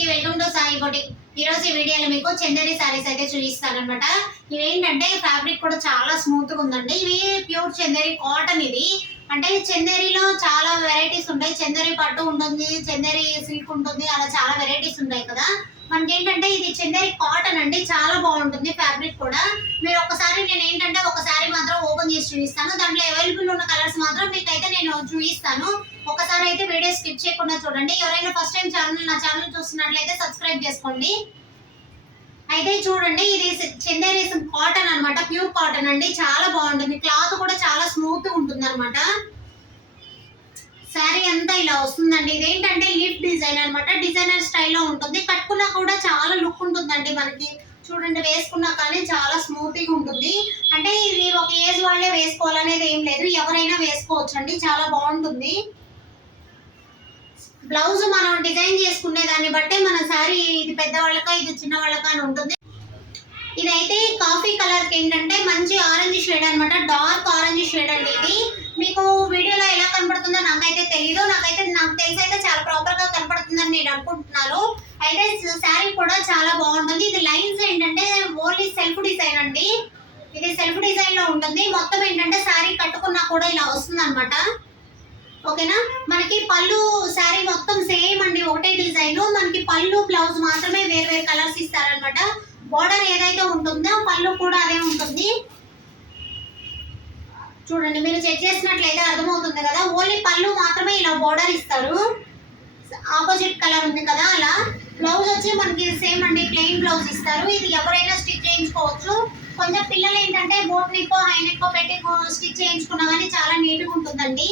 అందరికి welcome to Sai boutique. ఈ రోజు ఈ వీడియోలో మీకు చందేరి సారీస్ అయితే చూపిస్తానన్నమాట. ఇవి ఏంటంటే ఫ్యాబ్రిక్ కూడా చాలా స్మూత్ గా ఉందండి. ఇవి ప్యూర్ చందేరి కాటన్. ఇది అంటే చందేరిలో చాలా వెరైటీస్ ఉంటాయి. చందేరి పట్టు ఉంటుంది, చందేరి సిల్క్ ఉంటుంది, అలా చాలా వెరైటీస్ ఉంటాయి కదా. మనకి ఏంటంటే ఇది చందేరి కాటన్ అండి, చాలా బాగుంటుంది ఫ్యాబ్రిక్ కూడా. మీరు ఒకసారి నేను ఏంటంటే ఒకసారి మాత్రం ఓపెన్ చేసి చూపిస్తాను. దాంట్లో అవైలబుల్ ఉన్న కలర్స్ మాత్రం మీకైతే నేను చూపిస్తాను. ఒకసారి అయితే వీడియో స్కిప్ చేయకుండా చూడండి. ఎవరైనా ఫస్ట్ టైం నా ఛానల్ చూస్తున్నట్లయితే సబ్స్క్రైబ్ చేసుకోండి. అయితే చూడండి, ఇది చందేరి కాటన్ అన్నమాట, ప్యూర్ కాటన్ అండి, చాలా బాగుంటుంది. క్లాత్ కూడా చాలా స్మూత్ గా ఉంటుంది అనమాట. శారీ అంతా ఇలా వస్తుందండి. ఇదేంటంటే లీఫ్ డిజైన్ అనమాట, డిజైనర్ స్టైల్లో ఉంటుంది. కట్టుకున్నా కూడా చాలా లుక్ ఉంటుందండి మనకి. చూడండి, వేసుకున్నా కానీ చాలా స్మూత్ గా ఉంటుంది. అంటే ఇది ఒక ఏజ్ వాళ్ళే వేసుకోవాలనేది ఏం లేదు, ఎవరైనా వేసుకోవచ్చు అండి, చాలా బాగుంటుంది. బ్లౌజ్ మనం డిజైన్ చేసుకునే దాన్ని బట్టే మన శారీ ఇది పెద్దవాళ్ళకా ఇది చిన్న వాళ్ళకా అని ఉంటుంది. ఇదైతే కాఫీ కలర్ కి ఏంటంటే మంచి ఆరెంజ్ షేడ్ అనమాట, డార్క్ ఆరెంజ్ షేడ్ అండి. ఇది మీకు వీడియోలో ఎలా కనపడుతుందో నాకైతే తెలియదు. నాకు తెలిసి అయితే చాలా ప్రాపర్ గా కనపడుతుందని నేను అనుకుంటున్నాను. అయితే శారీ కూడా చాలా బాగుంటుంది. ఇది లైన్స్ ఏంటంటే ఓన్లీ సెల్ఫ్ డిజైన్ అండి. ఇది సెల్ఫ్ డిజైన్ లో ఉంటుంది. మొత్తం ఏంటంటే శారీ కట్టుకున్నా కూడా ఇలా వస్తుంది అనమాట. ఓకేనా. మనకి పళ్ళు శారీ మొత్తం సేమ్ అండి, ఒకటే డిజైన్. మనకి పళ్ళు బ్లౌజ్ మాత్రమే వేరు వేరు కలర్స్ ఇస్తారనమాట. బోర్డర్ ఏదైతే ఉంటుందో పళ్ళు కూడా అదే ఉంటుంది. చూడండి, మీరు చెక్ చేసినట్లయితే అర్థమవుతుంది కదా. ఓన్లీ పళ్ళు మాత్రమే ఇలా బోర్డర్ ఇస్తారు. ఆపోజిట్ కలర్ ఉంది కదా అలా. బ్లౌజ్ వచ్చి మనకి సేమ్ అండి, ప్లెయిన్ బ్లౌజ్ ఇస్తారు. ఇది ఎవరైనా స్టిచ్ చేయించుకోవచ్చు. కొంచెం పిల్లలు ఏంటంటే బోట్ నెక్ హై నెక్ పెట్టి స్టిచ్ చేయించుకున్నా కానీ చాలా నీట్గా ఉంటుందండి.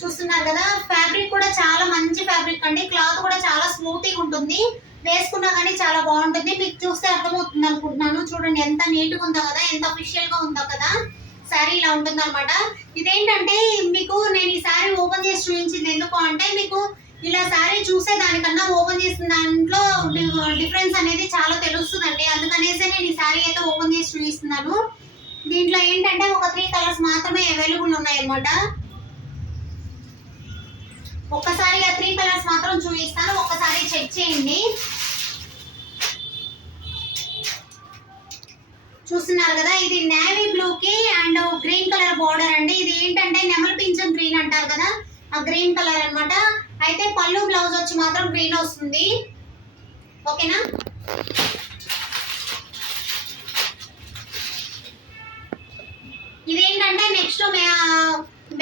చూస్తున్నారు కదా, ఫ్యాబ్రిక్ కూడా చాలా మంచి ఫ్యాబ్రిక్ అండి. క్లాత్ కూడా చాలా స్మూత్ గా ఉంటుంది. వేసుకున్నా కానీ చాలా బాగుంటుంది. మీకు చూస్తే అర్థమవుతుంది అనుకుంటున్నాను. చూడండి ఎంత నీట్గా ఉందో కదా, ఎంత అఫిషియల్ గా ఉందో కదా. శారీ ఇలా ఉంటుంది అనమాట. ఇదేంటంటే మీకు నేను ఈ శారీ ఓపెన్ చేసి చూపించింది ఎందుకు అంటే, మీకు ఇలా శారీ చూసే దానికన్నా ఓపెన్ చేసిన దాంట్లో డిఫరెన్స్ అనేది చాలా తెలుస్తుందండి. అందుకనేసి నేను ఈ శారీ అయితే ఓపెన్ చేసి చూపిస్తున్నాను. దీంట్లో ఏంటంటే ఒక 3 కలర్స్ మాత్రమే అవైలబుల్ ఉన్నాయి అనమాట. ఒక్కసారిగా 3 కలర్స్ మాత్రం చూపిస్తాను, ఒక్కసారి చెక్ చేయండి. చూస్తున్నారు కదా, ఇది నేవీ బ్లూ కి అండ్ గ్రీన్ కలర్ బోర్డర్ అండి. ఇది ఏంటంటే నెమలి పింఛం గ్రీన్ అంటారు కదా, ఆ గ్రీన్ కలర్ అన్నమాట. అయితే పళ్ళు బ్లౌజ్ వచ్చి మాత్రం గ్రీన్ వస్తుంది. ఓకేనా. ఇదేంటంటే నెక్స్ట్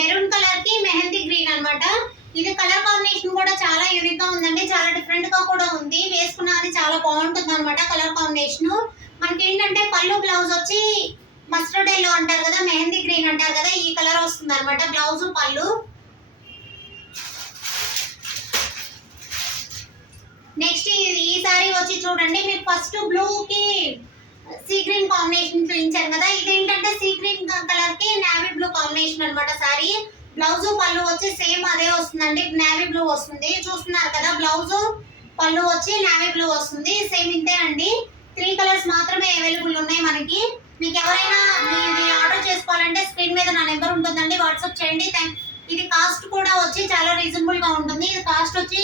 మెరూన్ కలర్ కి మెహందీ గ్రీన్ అన్నమాట. ఇది కలర్ కాంబినేషన్ కూడా చాలా యూనిక్ గా ఉందండి, చాలా డిఫరెంట్ గా కూడా ఉంది. వేసుకున్నా అది చాలా బాగుంటుంది అనమాట కలర్ కాంబినేషన్. మనకి ఏంటంటే పళ్ళు బ్లౌజ్ వచ్చి మస్టర్డ్ ఎల్లో అంటారు కదా, మెహందీ గ్రీన్ అంటారు కదా, ఈ కలర్ వస్తుంది అనమాట బ్లౌజ్ పళ్ళు. నెక్స్ట్ ఈ సారీ వచ్చి చూడండి, మీకు ఫస్ట్ బ్లూ కి సీ గ్రీన్ కాంబినేషన్ చూపించాను కదా. ఇదేంటంటే సీ గ్రీన్ కలర్ కి నేవీ బ్లూ కాంబినేషన్ అనమాట సారీ. బ్లౌజ్ పళ్ళు వచ్చి సేమ్ అదే వస్తుందండి, నేవీ బ్లూ వస్తుంది. చూస్తున్నారు కదా, బ్లౌజ్ పళ్ళు వచ్చి నేవీ బ్లూ వస్తుంది. సేమ్ ఇంతే అండి. 3 కలర్స్ మాత్రమే అవైలబుల్ ఉన్నాయి మనకి. మీకు ఎవరైనా ఇది ఆర్డర్ చేసుకోవాలంటే స్క్రీన్ మీద నా నెంబర్ ఉంటుందండి, వాట్సాప్ చేయండి. ఇది కాస్ట్ కూడా వచ్చి చాలా రీజనబుల్ గా ఉంటుంది. ఇది కాస్ట్ వచ్చి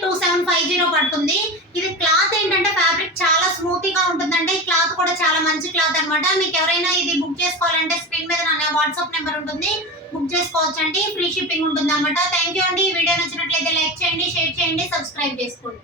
2750 పడుతుంది. ఇది క్లాత్ ఏంటంటే ఫ్యాబ్రిక్ చాలా స్మూత్ గా ఉంటుందండి. క్లాత్ కూడా చాలా మంచి క్లాత్ అనమాట. మీకు ఎవరైనా ఇది బుక్ చేసుకోవాలంటే స్క్రీన్ మీద నా వాట్సాప్ నెంబర్ ఉంటుంది, బుక్ చేసుకోవచ్చు అండి. ఫ్రీ షిప్పింగ్ ఉంటుంది అనమాట. థ్యాంక్ యూ అండి. ఈ వీడియో నచ్చినట్లయితే లైక్ చేయండి, షేర్ చేయండి, సబ్స్క్రైబ్ చేసుకోండి.